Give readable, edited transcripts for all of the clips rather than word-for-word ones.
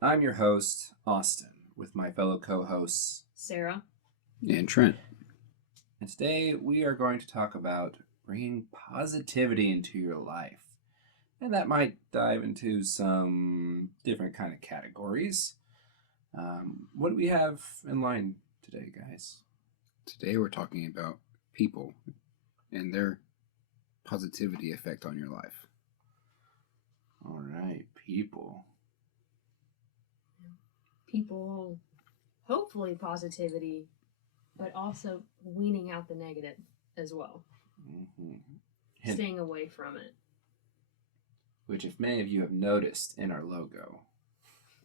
I'm your host, Austin, with my fellow co hosts, Sarah. And Trent. and today we are going to talk about bringing positivity into your life. And that might dive into some different kind of categories. What do we have in line today, guys? Today we're talking about people and their positivity effect on your life. All right, people. People, hopefully positivity, but also weaning out the negative as well. Mm-hmm. Staying away from it. Which, if many of you have noticed in our logo,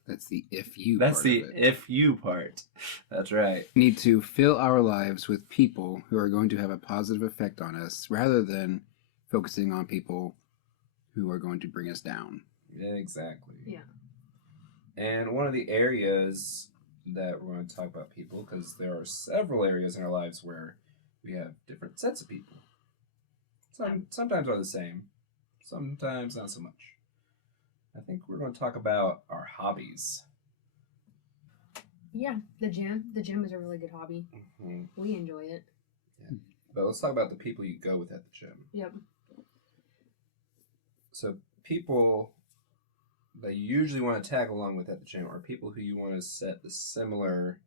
That's the if you that's part the of it. if you part. That's right. We need to fill our lives with people who are going to have a positive effect on us rather than focusing on people who are going to bring us down. Exactly. Yeah. And one of the areas that we're going to talk about people, because there are several areas in our lives where we have different sets of people. Sometimes are the same, sometimes not so much. I think we're going to talk about our hobbies. Yeah, the gym. The gym is a really good hobby. Mm-hmm. We enjoy it. Yeah. But let's talk about the people you go with at the gym. Yep. So people that you usually want to tag along with at the gym are people who you want to set the similar,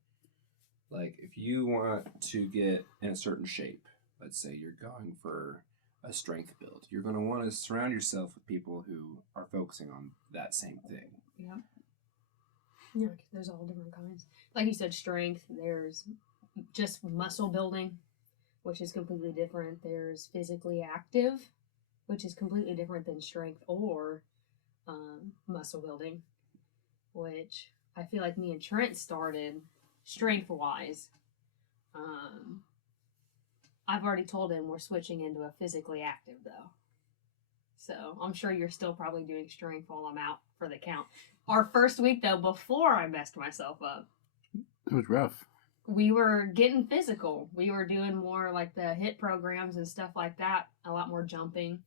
like if you want to get in a certain shape, let's say you're going for a strength build, you're going to want to surround yourself with people who are focusing on that same thing. Yep. Yeah, there's all different kinds. Like you said, strength. There's just muscle building, which is completely different. There's physically active, which is completely different than strength or muscle building, which I feel like me and Trent started strength-wise. I've already told him we're switching into a physically active, though. So I'm sure you're still probably doing strength while I'm out for the count. Our first week, though, before I messed myself up, It was rough. we were getting physical. We were doing more like the HIIT programs and stuff like that, a lot more jumping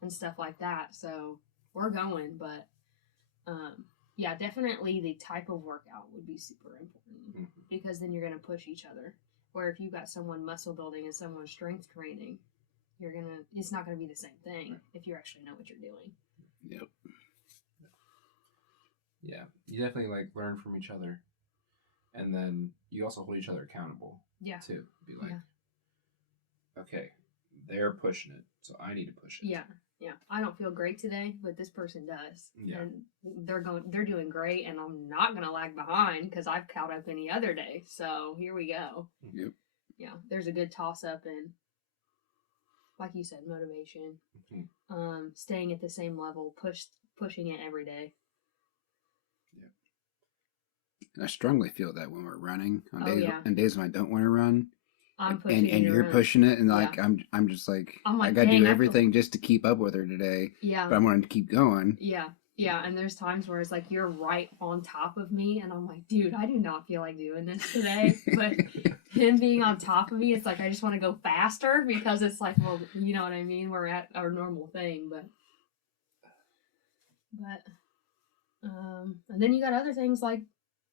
and stuff like that. So we're going, but yeah, definitely the type of workout would be super important because then you're going to push each other. Where if you got someone muscle building and someone strength training, it's not going to be the same thing if you actually know what you're doing. Yep. Yeah, you definitely like learn from each other, and then you also hold each other accountable. Yeah. Too. Be like, okay, they're pushing it, so I need to push it. Yeah. Yeah. I don't feel great today, but this person does. Yeah. And they're doing great, and I'm not going to lag behind because I've caught up any other day. So here we go. Yep. Yeah. There's a good toss up in, like you said, motivation. Mm-hmm. Staying at the same level, pushing it every day. Yep. And I strongly feel that when we're running on Yeah. days when I don't want to run, I'm pushing and you're pushing it, and like Yeah. I'm just like, I'm like, I gotta dang, do everything just to keep up with her today. Yeah. But I wanted to keep going. Yeah. Yeah. And there's times where it's like you're right on top of me, and I'm like, dude, I do not feel like doing this today. But him being on top of me, it's like I just want to go faster because it's like, well, you know what I mean? We're at our normal thing, but and then you got other things like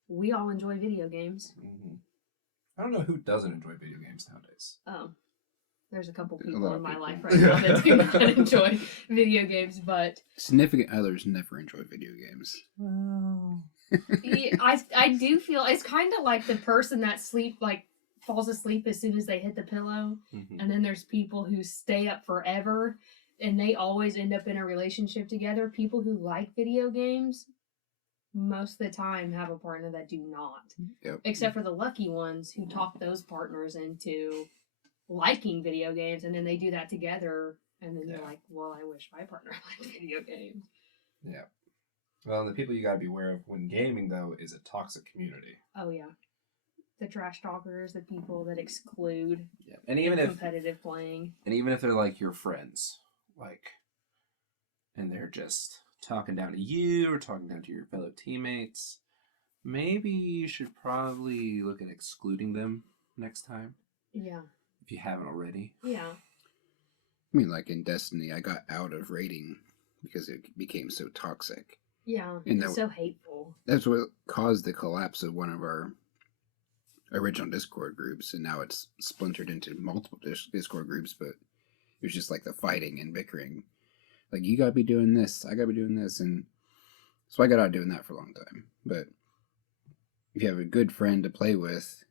we all enjoy video games. Mm-hmm. I don't know who doesn't enjoy video games nowadays. Oh, there's a couple There's a people lot in of my people. life right now that do not enjoy video games, but Significant others never enjoy video games. oh. I do feel it's kind of like the person that falls asleep as soon as they hit the pillow, and then there's people who stay up forever, and they always end up in a relationship together. People who like video games most of the time have a partner that do not. Yep. Except for the lucky ones who talk those partners into liking video games, and then they do that together, and then they're like, well, I wish my partner liked video games. Yeah. Well, the people you gotta be aware of when gaming, though, is a toxic community. Oh, yeah. The trash talkers, the people that exclude and even if competitive playing. And even if they're like your friends, and they're just talking down to you or talking down to your fellow teammates, maybe you should probably look at excluding them next time. Yeah. If you haven't already. Yeah. I mean, like in Destiny, I got out of raiding because it became so toxic. Yeah, And it's so hateful. that's what caused the collapse of one of our original Discord groups, and now it's splintered into multiple Discord groups, but it was just like the fighting and bickering. Like, you gotta be doing this, I gotta be doing this, and so I got out doing that for a long time. But if you have a good friend to play with,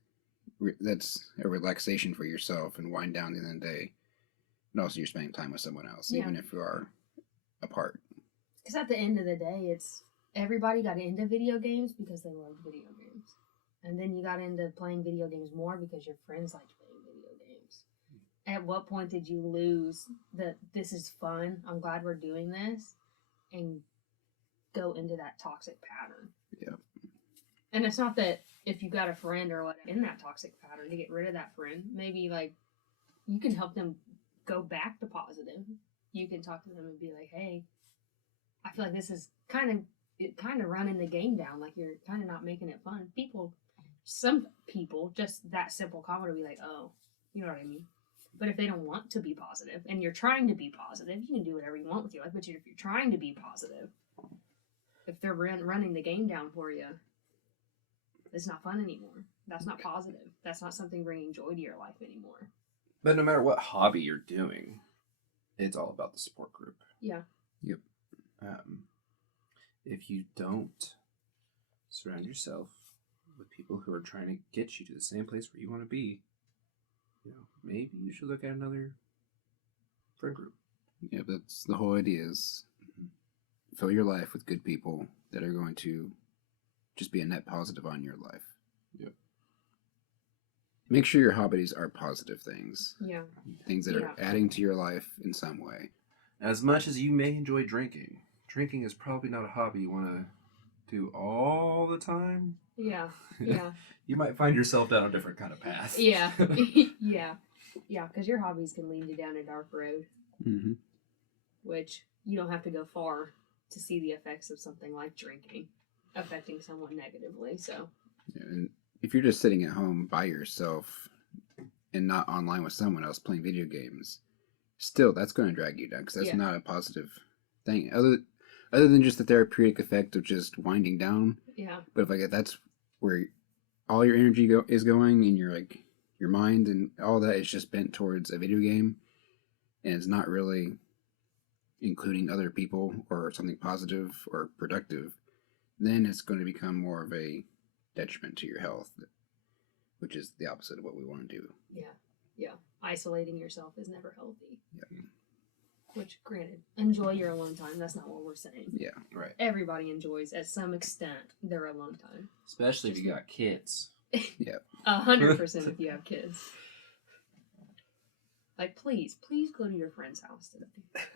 that's a relaxation for yourself and wind down at the end of the day. And also you're spending time with someone else, Yeah. even if you are apart. Because at the end of the day, it's everybody got into video games because they loved video games. And then you got into playing video games more because your friends liked playing video games. At what point did you lose that this is fun, I'm glad we're doing this, and go into that toxic pattern? Yeah. And it's not that if you got a friend or what in that toxic pattern to get rid of that friend, maybe like you can help them go back to positive. You can talk to them and be like, hey, I feel like this is kind of running the game down. Like you're kind of not making it fun. Some people, just that simple comment will be like, oh, you know what I mean? But if they don't want to be positive and you're trying to be positive, you can do whatever you want with your life. But if you're trying to be positive, if they're running the game down for you, it's not fun anymore. That's not positive. That's not something bringing joy to your life anymore. But no matter what hobby you're doing, it's all about the support group. Yeah. Yep. If you don't surround yourself with people who are trying to get you to the same place where you want to be, maybe you should look at another friend group. Yeah, that's the whole idea is fill your life with good people that are going to just be a net positive on your life. Yep. Make sure your hobbies are positive things. Yeah. Things that are adding to your life in some way. As much as you may enjoy drinking is probably not a hobby you want to do all the time. Yeah. Yeah. You might find yourself down a different kind of path. Yeah. Yeah. Yeah, because your hobbies can lead you down a dark road, Mm-hmm. which you don't have to go far to see the effects of something like drinking affecting someone negatively. So, Yeah, and if you're just sitting at home by yourself and not online with someone else playing video games, still that's going to drag you down because that's not a positive thing. Other than just the therapeutic effect of just winding down. yeah. But if that's where all your energy is going, and your mind and all that is just bent towards a video game, and it's not really including other people or something positive or productive, then it's going to become more of a detriment to your health, which is the opposite of what we want to do. Yeah. Yeah. Isolating yourself is never healthy. Yeah. Which, granted, enjoy your alone time. That's not what we're saying. Yeah. Right. Everybody enjoys, at some extent, their alone time. Especially if you got kids. Yeah. 100% if you have kids. Like, please go to your friend's house today.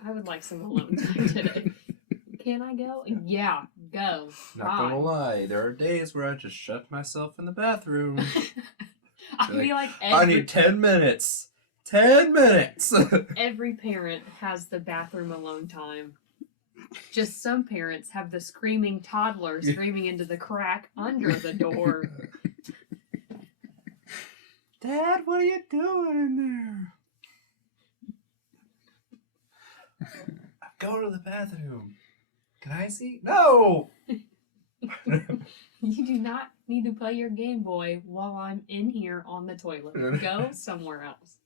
I would like some alone time today. Can I go? Yeah, go. Not gonna lie, there are days where I just shut myself in the bathroom. I feel like I need 10 minutes. 10 minutes! every parent has the bathroom alone time. Just some parents have the screaming toddler screaming into the crack under the door. Dad, what are you doing in there? I'm going to the bathroom. Can I see? No! You do not need to play your Game Boy while I'm in here on the toilet. Go somewhere else.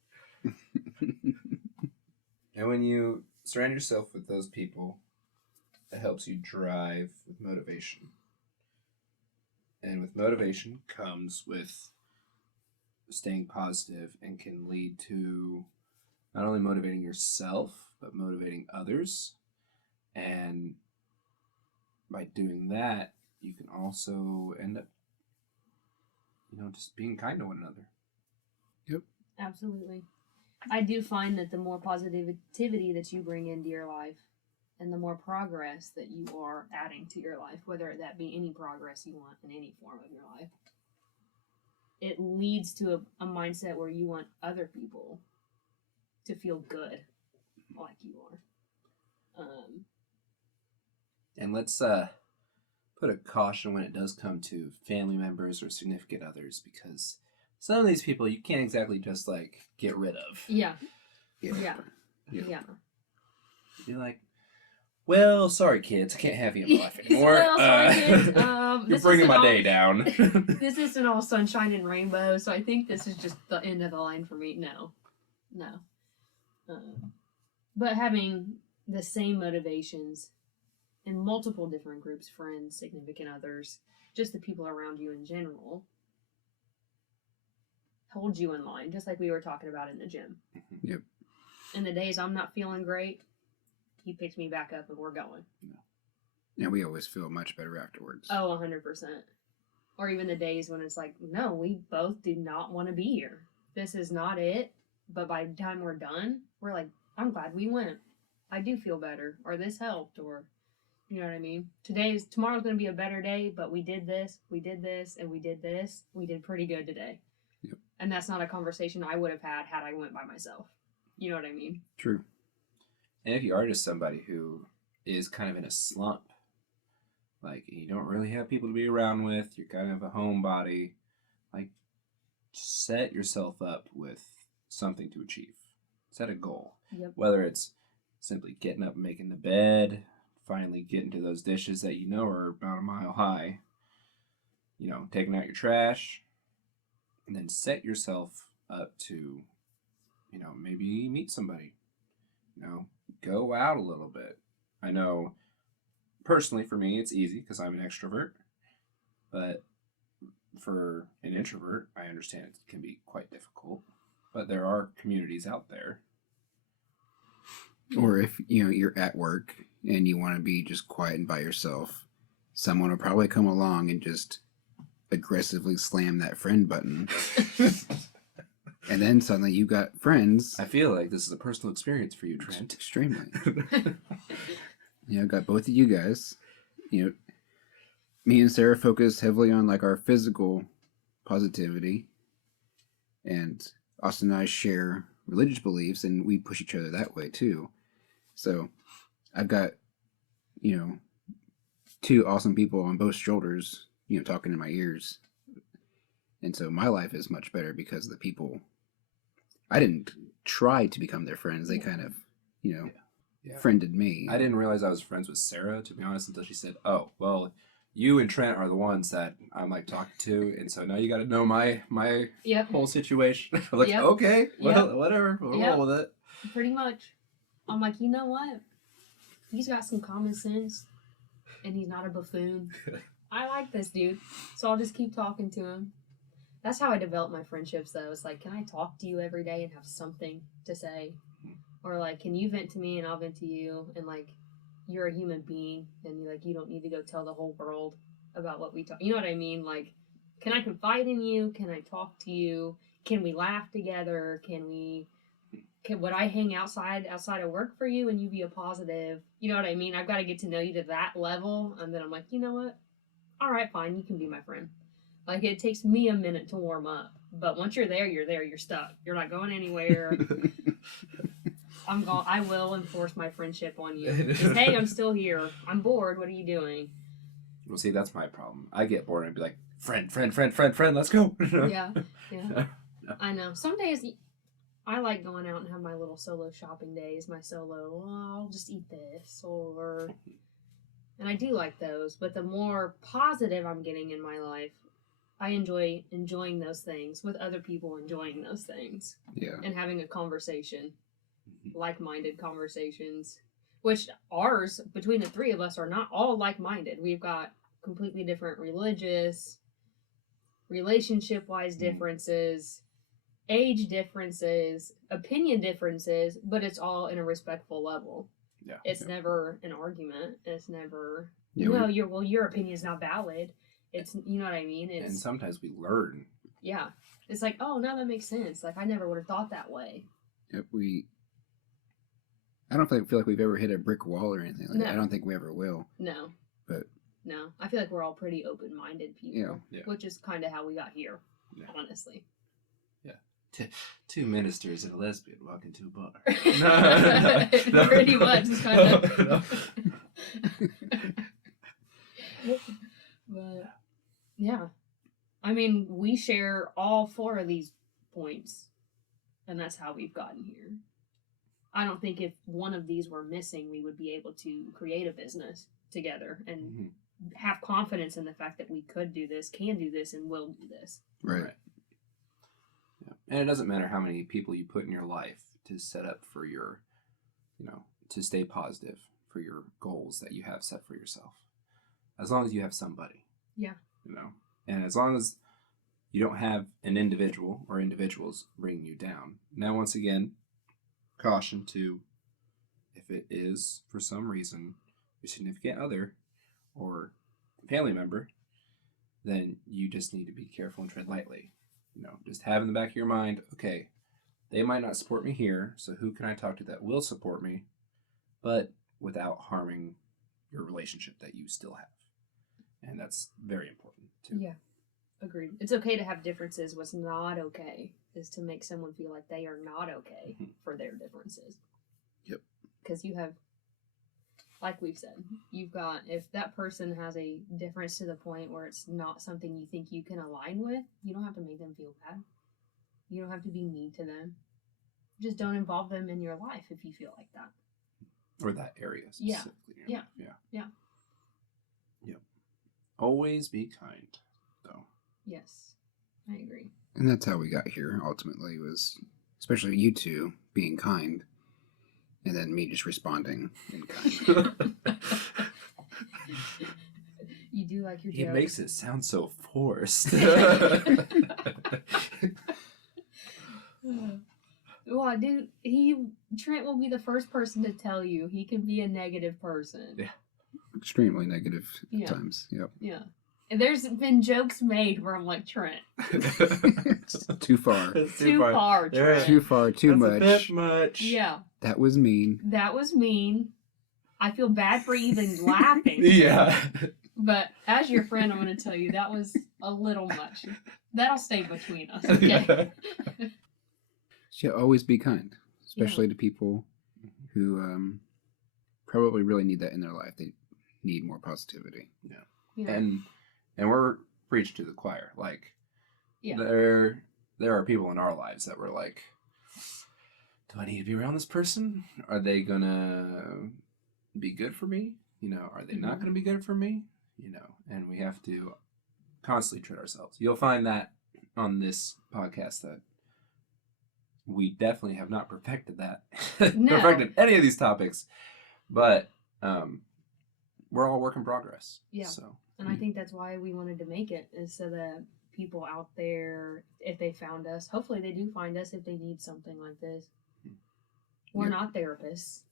And when you surround yourself with those people, it helps you drive with motivation. And with motivation comes with staying positive and can lead to not only motivating yourself, but motivating others. And by doing that, you can also end up, just being kind to one another. Yep. Absolutely. I do find that the more positivity that you bring into your life and the more progress that you are adding to your life, whether that be any progress you want in any form of your life, it leads to a mindset where you want other people to feel good like you are. And let's put a caution when it does come to family members or significant others, because some of these people you can't exactly just get rid of. Yeah. Yeah. Yeah. Yeah. Be like, well, sorry, kids. I can't have you in my life anymore. Well, sorry, kids. You're This bringing isn't my all- day down. This isn't all sunshine and rainbow, so I think this is just the end of the line for me. No. But having the same motivations in multiple different groups, friends, significant others, just the people around you in general, hold you in line, just like we were talking about in the gym. Yep. In the days I'm not feeling great, he picks me back up and we're going. And we always feel much better afterwards. Oh, 100%. Or even the days when it's like, no, we both do not want to be here. This is not it. But by the time we're done, we're like, I'm glad we went. I do feel better. Or this helped. Or, you know what I mean? Tomorrow's going to be a better day, but we did this, and we did this. We did pretty good today. Yep. And that's not a conversation I would have had I went by myself. You know what I mean? True. And if you are just somebody who is kind of in a slump, like you don't really have people to be around with, you're kind of a homebody, like set yourself up with something to achieve. Set a goal. Yep. Whether it's simply getting up and making the bed, finally getting to those dishes that you know are about a mile high, you know, taking out your trash, and then set yourself up to, you know, maybe meet somebody, you know, go out a little bit. I know personally for me it's easy because I'm an extrovert, but for an introvert I understand it can be quite difficult, but there are communities out there. Or if you're at work and you want to be just quiet and by yourself, someone will probably come along and just aggressively slam that friend button. And then suddenly you got friends. I feel like this is a personal experience for you, Trent. Extremely. Got both of you guys. Me and Sarah focus heavily on like our physical positivity, and Austin and I share religious beliefs, and we push each other that way too. So I've got, two awesome people on both shoulders, talking in my ears. And so my life is much better because the people, I didn't try to become their friends. They kind of, friended me. I didn't realize I was friends with Sarah, to be honest, until she said, "Oh, well, you and Trent are the ones that I'm like talking to, and so now you got to know my Yep. whole situation." I'm like, Yep. Okay, well, Yep. whatever, we'll Yep. roll with it. Pretty much. I'm like, you know what? He's got some common sense, and he's not a buffoon. I like this dude, so I'll just keep talking to him. That's how I develop my friendships, though. It's like, can I talk to you every day and have something to say? Or like, can you vent to me and I'll vent to you? And like, you're a human being, and you don't need to go tell the whole world about what we talk. You know what I mean? Like, can I confide in you? Can I talk to you? Can we laugh together? Would I hang outside of work for you and you be a positive? You know what I mean? I've got to get to know you to that level, and then I'm like, you know what? All right, fine, you can be my friend. Like, it takes me a minute to warm up, but once you're there, you're stuck. You're not going anywhere. I will enforce my friendship on you. Just, hey, I'm still here. I'm bored. What are you doing? Well, see, that's my problem. I get bored and be like, friend, let's go. Yeah. I know. Some days I like going out and have my little solo shopping days. I'll just eat this, and I do like those. But the more positive I'm getting in my life, I enjoy enjoying those things with other people enjoying those things. Yeah. And having a conversation. Like-minded conversations, which ours, between the three of us, are not all like-minded. We've got completely different religious, relationship-wise differences, age differences, opinion differences, but it's all in a respectful level. Yeah. It's never an argument. It's never, Yeah, your opinion is not valid. It's, you know what I mean? And sometimes we learn. Yeah. It's like, oh, now that makes sense. Like, I never would have thought that way. Yep, I don't feel like we've ever hit a brick wall or anything. Like No. that. I don't think we ever will. No. But no, I feel like we're all pretty open-minded people, Yeah. which is kind of how we got here, Yeah. honestly. Yeah. Two ministers and a lesbian walk into a bar. Pretty much, it's kind of. But yeah, I mean, we share all four of these points, and that's how we've gotten here. I don't think if one of these were missing, we would be able to create a business together and Mhm. have confidence in the fact that we could do this, can do this, and will do this. Right. Yeah. And it doesn't matter how many people you put in your life to set up for your, to stay positive for your goals that you have set for yourself. As long as you have somebody. Yeah. And as long as you don't have an individual or individuals bringing you down. Now, once again, caution to, if it is for some reason your significant other or family member, then you just need to be careful and tread lightly. Just have in the back of your mind, okay, they might not support me here, so who can I talk to that will support me, but without harming your relationship that you still have. And that's very important too. Yeah. Agreed. It's okay to have differences. What's not okay is to make someone feel like they are not okay for their differences. Yep. Because you have, like we've said, if that person has a difference to the point where it's not something you think you can align with, you don't have to make them feel bad. You don't have to be mean to them. Just don't involve them in your life if you feel like that. Or that area specifically. Yeah. Always be kind, though. Yes, I agree. And that's how we got here, ultimately, was especially you two being kind, and then me just responding in kind. You do like your He jokes. makes it sound so forced. Well, dude, Trent will be the first person to tell you he can be a negative person. Yeah. Extremely negative Yeah. at times. Yep. Yeah. And there's been jokes made where I'm like, Trent, Too far. too far, Trent. Too far, too That's much. a bit much. Yeah, That was mean. that was mean. I feel bad for even laughing. Yeah. But as your friend, I'm going to tell you that was a little much. That'll stay between us, okay? So always be kind, especially to people who probably really need that in their life. They need more positivity. Yeah. And we're preaching to the choir. Like, Yeah. there are people in our lives that were like, do I need to be around this person? Are they gonna be good for me? Are they not gonna be good for me? And we have to constantly treat ourselves. You'll find that on this podcast that we definitely have not perfected that. No. Perfected any of these topics. But we're all work in progress. Yeah. So And I think that's why we wanted to make it, is so that people out there, if they found us, hopefully they do find us if they need something like this. We're not therapists.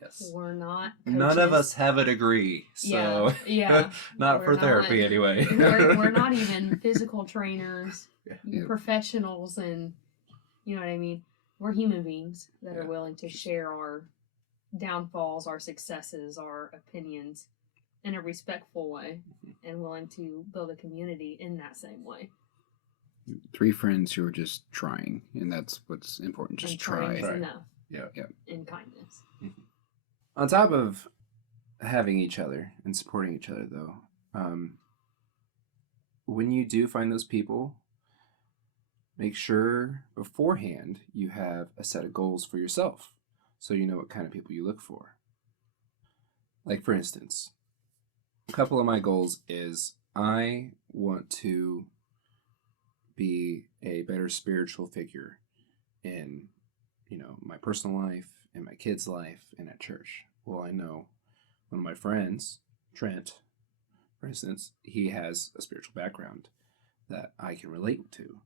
yes. We're not coaches. None of us have a degree, so Yeah. not We're for therapy anyway. we're not even physical trainers, Yeah. professionals, and you know what I mean? We're human beings that are Yeah. willing to share our downfalls, our successes, our opinions in a respectful way, and willing to build a community in that same way. 3 friends who are just trying, and that's what's important. Just And trying try. is enough. Yeah. In kindness. On top of having each other and supporting each other, though, when you do find those people, make sure beforehand you have a set of goals for yourself, so you know what kind of people you look for. Like, for instance, a couple of my goals is I want to be a better spiritual figure in, my personal life, in my kids' life, and at church. Well, I know one of my friends, Trent, for instance, he has a spiritual background that I can relate to.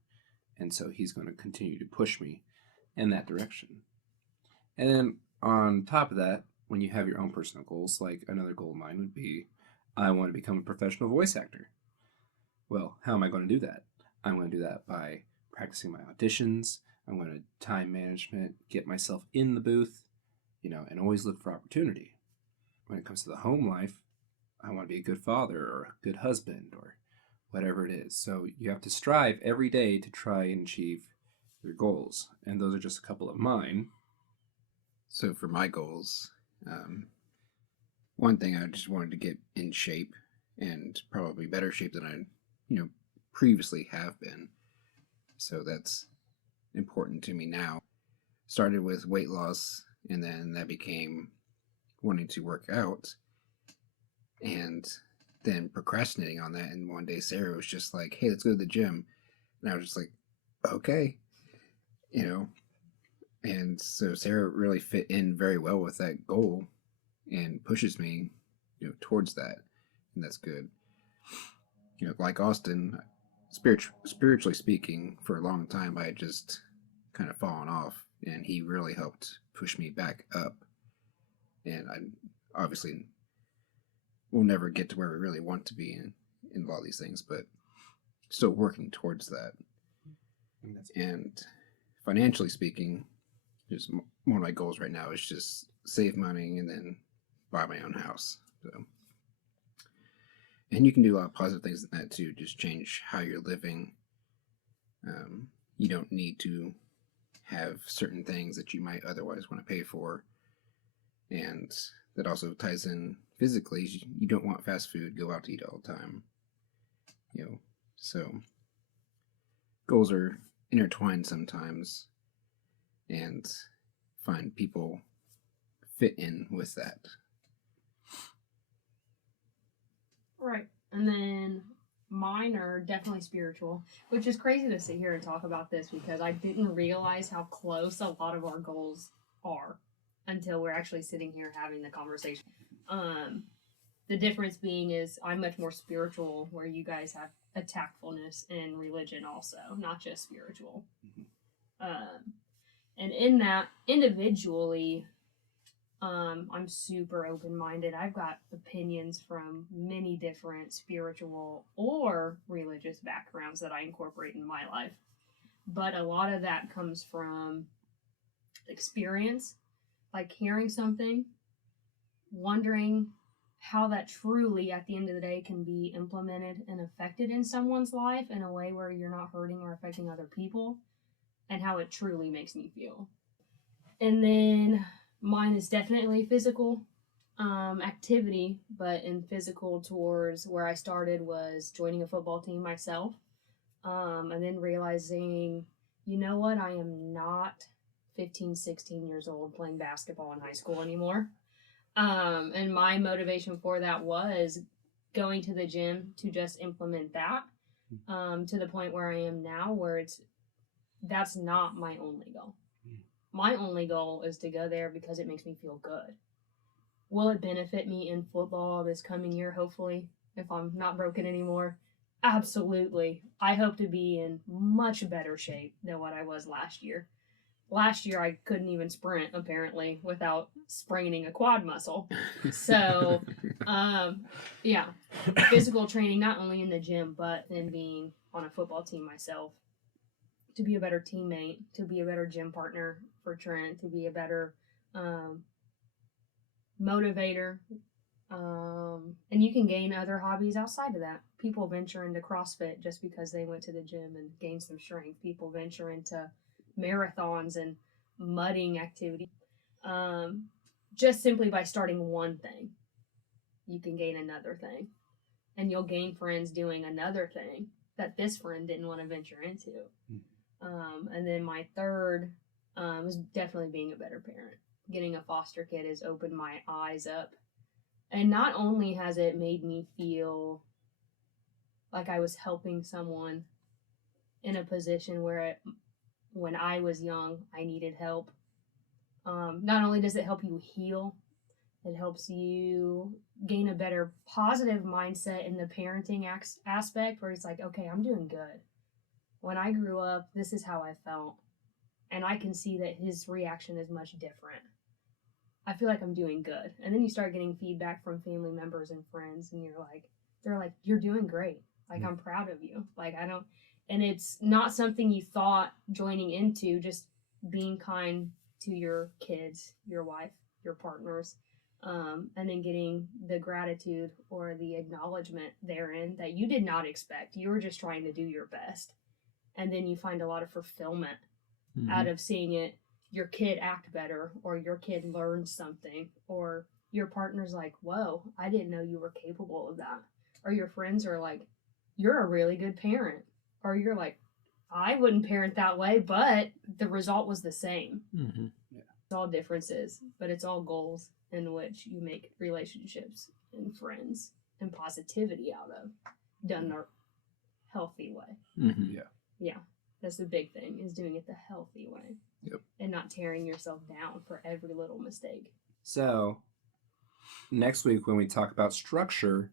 And so he's going to continue to push me in that direction. And then on top of that, when you have your own personal goals, like another goal of mine would be, I want to become a professional voice actor. Well, how am I going to do that? I'm going to do that by practicing my auditions. I'm going to time management, get myself in the booth, and always look for opportunity. When it comes to the home life, I want to be a good father or a good husband or whatever it is. So you have to strive every day to try and achieve your goals. And those are just a couple of mine. So for my goals, one thing I just wanted to get in shape, and probably better shape than I, previously have been. So that's important to me now. started with weight loss, and then that became wanting to work out, and then procrastinating on that. And one day Sarah was just like, "Hey, let's go to the gym," and I was just like, "Okay," you know. And so Sarah really fit in very well with that goal and pushes me, towards that, and that's good. Like Austin, spiritually speaking, for a long time I had just kind of fallen off, and he really helped push me back up. And I obviously will never get to where we really want to be in a lot of these things, but still working towards that. And financially speaking, just one of my goals right now is just save money and then buy my own house. So, and you can do a lot of positive things in that too. Just change how you're living. You don't need to have certain things that you might otherwise want to pay for. And that also ties in physically. You don't want fast food, go out to eat all the time. So goals are intertwined sometimes, and find people fit in with that. Right. And then mine are definitely spiritual, which is crazy to sit here and talk about this because I didn't realize how close a lot of our goals are until we're actually sitting here having the conversation. The difference being is I'm much more spiritual, where you guys have a tactfulness in religion also, not just spiritual. And in that, individually, I'm super open-minded. I've got opinions from many different spiritual or religious backgrounds that I incorporate in my life. But a lot of that comes from experience, like hearing something, wondering how that truly, at the end of the day, can be implemented and affected in someone's life in a way where you're not hurting or affecting other people, and how it truly makes me feel. And then mine is definitely physical activity, but in physical towards where I started was joining a football team myself, and then realizing, you know what, I am not 15, 16 years old playing basketball in high school anymore. And my motivation for that was going to the gym to just implement that, to the point where I am now, where that's not my only goal. My only goal is to go there because it makes me feel good. Will it benefit me in football this coming year, hopefully, if I'm not broken anymore? Absolutely. I hope to be in much better shape than what I was last year. Last year, I couldn't even sprint, apparently, without spraining a quad muscle. So, yeah, physical training, not only in the gym, but in being on a football team myself, to be a better teammate, to be a better gym partner for Trent, to be a better motivator. And you can gain other hobbies outside of that. People venture into CrossFit just because they went to the gym and gained some strength. People venture into marathons and mudding activity. Just simply by starting one thing, you can gain another thing. And you'll gain friends doing another thing that this friend didn't want to venture into. And then my third was definitely being a better parent. Getting a foster kid has opened my eyes up. And not only has it made me feel like I was helping someone in a position where when I was young, I needed help. Not only does it help you heal, it helps you gain a better positive mindset in the parenting aspect, where it's like, okay, I'm doing good. When I grew up, this is how I felt. And I can see that his reaction is much different. I feel like I'm doing good. And then you start getting feedback from family members and friends, and they're like, you're doing great. Like, I'm proud of you. And it's not something you thought joining into, just being kind to your kids, your wife, your partners, and then getting the gratitude or the acknowledgement therein that you did not expect. You were just trying to do your best. And then you find a lot of fulfillment out of seeing your kid act better, or your kid learn something, or your partner's like, whoa, I didn't know you were capable of that. Or your friends are like, you're a really good parent. Or you're like, I wouldn't parent that way, but the result was the same. Mm-hmm. It's all differences, but it's all goals in which you make relationships and friends and positivity out of, done in a healthy way. Mm-hmm. Yeah, that's the big thing, is doing it the healthy way. Yep. And not tearing yourself down for every little mistake. So, next week when we talk about structure,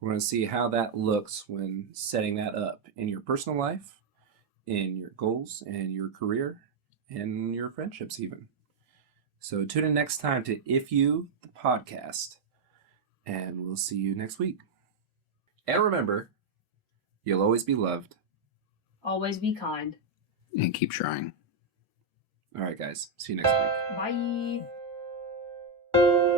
we're going to see how that looks when setting that up in your personal life, in your goals, and your career, and your friendships even. So tune in next time to iFU, the podcast, and we'll see you next week. And remember, you'll always be loved. Always be kind. And keep trying. All right, guys. See you next week. Bye.